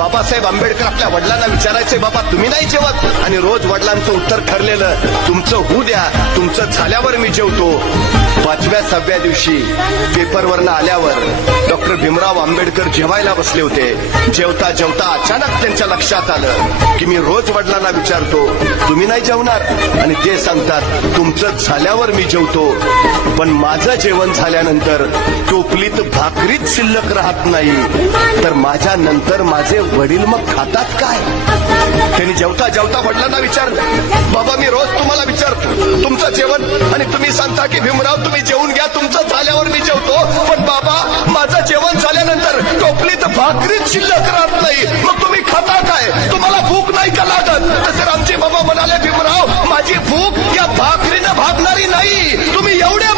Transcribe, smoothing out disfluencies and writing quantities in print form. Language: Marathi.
बाबासाहेब आंबेडकर आपल्या वडिलांना विचारायचे, बाबा तुम्ही नाही जेवत? आणि रोज वडिलांचं उत्तर ठरलेलं, तुमचं होऊ द्या, तुमचं झाल्यावर मी जेवतो. 5व्या 6व्या दिवशी पेपरवरनं आल्यावर डॉक्टर भीमराव आंबेडकर जेवायला बसले होते. जेवता जेवता अचानक त्यांच्या लक्षात आलं की मी रोज वडिलांना विचारतो तुम्ही नाही जेवणार, आणि ते सांगतात तुमचं झाल्यावर मी जेवतो. पण माझं जेवण झाल्यानंतर टोपलीत भाकरीच शिल्लक राहत नाही, तर माझ्या नंतर माझे वडील मग खातात काय? त्यांनी जेवता जेवता वडिलांना विचारलं, बाबा मी रोज तुम्हाला विचारतो तुमचं जेवण, आणि तुम्ही सांगता की भीमराव तुम्ही जेवून घ्या, तुमचं झाल्यावर मी जेवतो. पण बाबा माझं जेवण झाल्यानंतर टोपलीत भाकरीच शिल्लक राहत नाही, मग तुम्ही खाता काय? तुम्हाला भूक नाही का लागत? तसे रामजी बाबा म्हणाले, भीमराव माझी भूक या भाकरीनं भागणारी नाही. तुम्ही एवढ्या